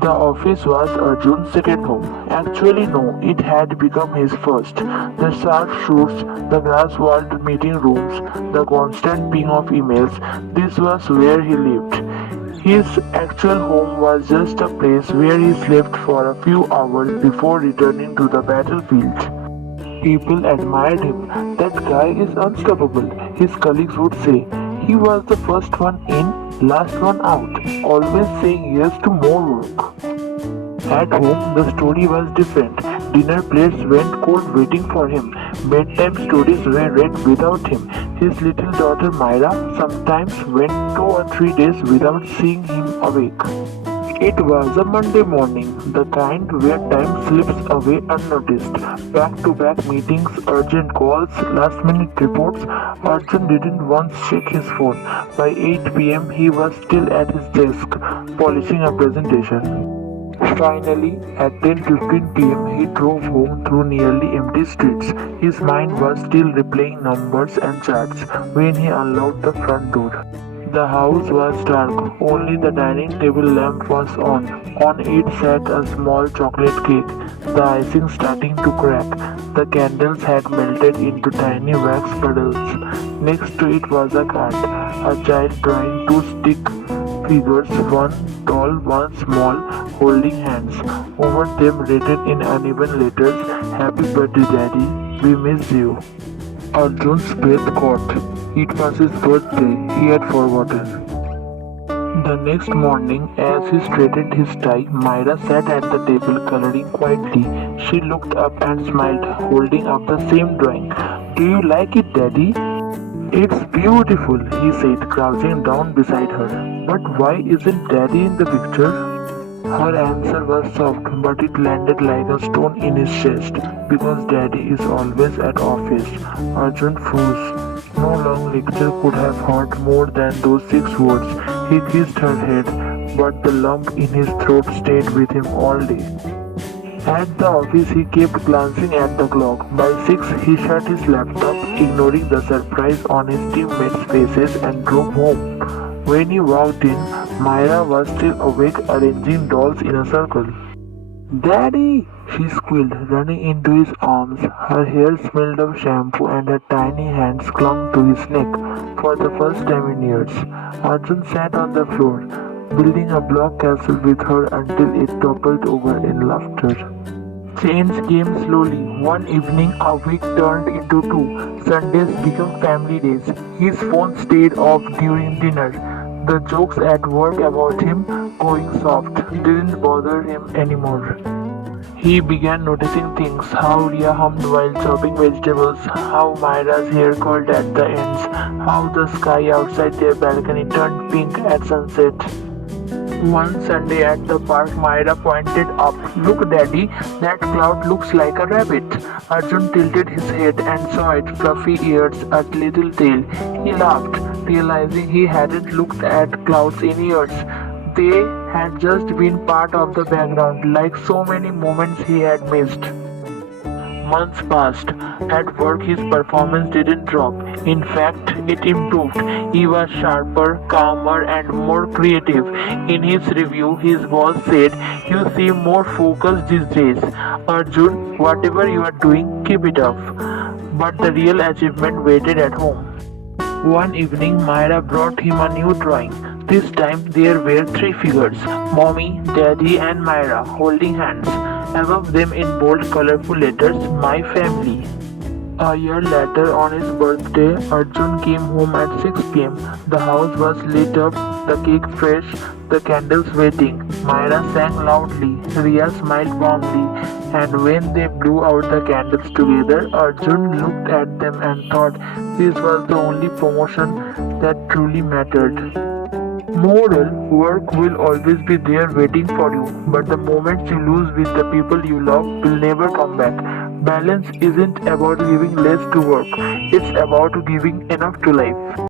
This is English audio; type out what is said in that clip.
The office was Arjun's second home. Actually, no, it had become his first. The sharp shoots, the glass-walled meeting rooms, the constant ping of emails, this was where he lived. His actual home was just a place where he slept for a few hours before returning to the battlefield. People admired him. That guy is unstoppable, his colleagues would say. He was the first one in, last one out, always saying yes to more work. At home, the story was different. Dinner plates went cold waiting for him. Bedtime stories were read without him. His little daughter Myra sometimes went 2 or 3 days without seeing him awake. It was a Monday morning, the kind where time slips away unnoticed. Back-to-back meetings, urgent calls, last-minute reports. Arjun didn't once check his phone. By 8 p.m., he was still at his desk, polishing a presentation. Finally, at 10:15 p.m., he drove home through nearly empty streets. His mind was still replaying numbers and charts when he unlocked the front door. The house was dark, only the dining table lamp was on. On it sat a small chocolate cake, the icing starting to crack. The candles had melted into tiny wax puddles. Next to it was a card, a child drawing two stick figures, one tall, one small, holding hands. Over them written in uneven letters, "Happy birthday, Daddy, we miss you." Arjun's breath caught. It was his birthday, he had forgotten. The next morning, as he straightened his tie, Myra sat at the table coloring quietly. She looked up and smiled, holding up the same drawing. "Do you like it, Daddy?" "It's beautiful," he said, crouching down beside her. "But why isn't Daddy in the picture?" Her answer was soft, but it landed like a stone in his chest. "Because Daddy is always at office." Arjun froze. No long lecture could have hurt more than those 6 words. He kissed her head, but the lump in his throat stayed with him all day. At the office, he kept glancing at the clock. By 6, he shut his laptop, ignoring the surprise on his teammates' faces, and drove home. When he walked in, Myra was still awake, arranging dolls in a circle. "Daddy!" she squealed, running into his arms. Her hair smelled of shampoo and her tiny hands clung to his neck. For the first time in years, Arjun sat on the floor, building a block castle with her until it toppled over in laughter. Change came slowly. One evening, a week turned into 2. Sundays became family days. His phone stayed off during dinner. The jokes at work about him going soft didn't bother him anymore. He began noticing things, how Ria hummed while chopping vegetables, how Myra's hair curled at the ends, how the sky outside their balcony turned pink at sunset. One Sunday at the park, Myra pointed up. "Look, Daddy, that cloud looks like a rabbit." Arjun tilted his head and saw it, fluffy ears, a little tail. He laughed, realizing he hadn't looked at clouds in years. They had just been part of the background, like so many moments he had missed. Months passed. At work, his performance didn't drop. In fact, it improved. He was sharper, calmer, and more creative. In his review, his boss said, "You seem more focused these days. Arjun, whatever you are doing, keep it up." But the real achievement waited at home. One evening, Myra brought him a new drawing. This time, there were 3 figures, Mommy, Daddy, and Myra, holding hands. Above them in bold, colorful letters, "My family." A year later, on his birthday, Arjun came home at 6 p.m. The house was lit up, the cake fresh, the candles waiting. Myra sang loudly, Ria smiled warmly, and when they blew out the candles together, Arjun looked at them and thought this was the only promotion that truly mattered. Moral: work will always be there waiting for you, but the moments you lose with the people you love will never come back. Balance isn't about giving less to work, it's about giving enough to life.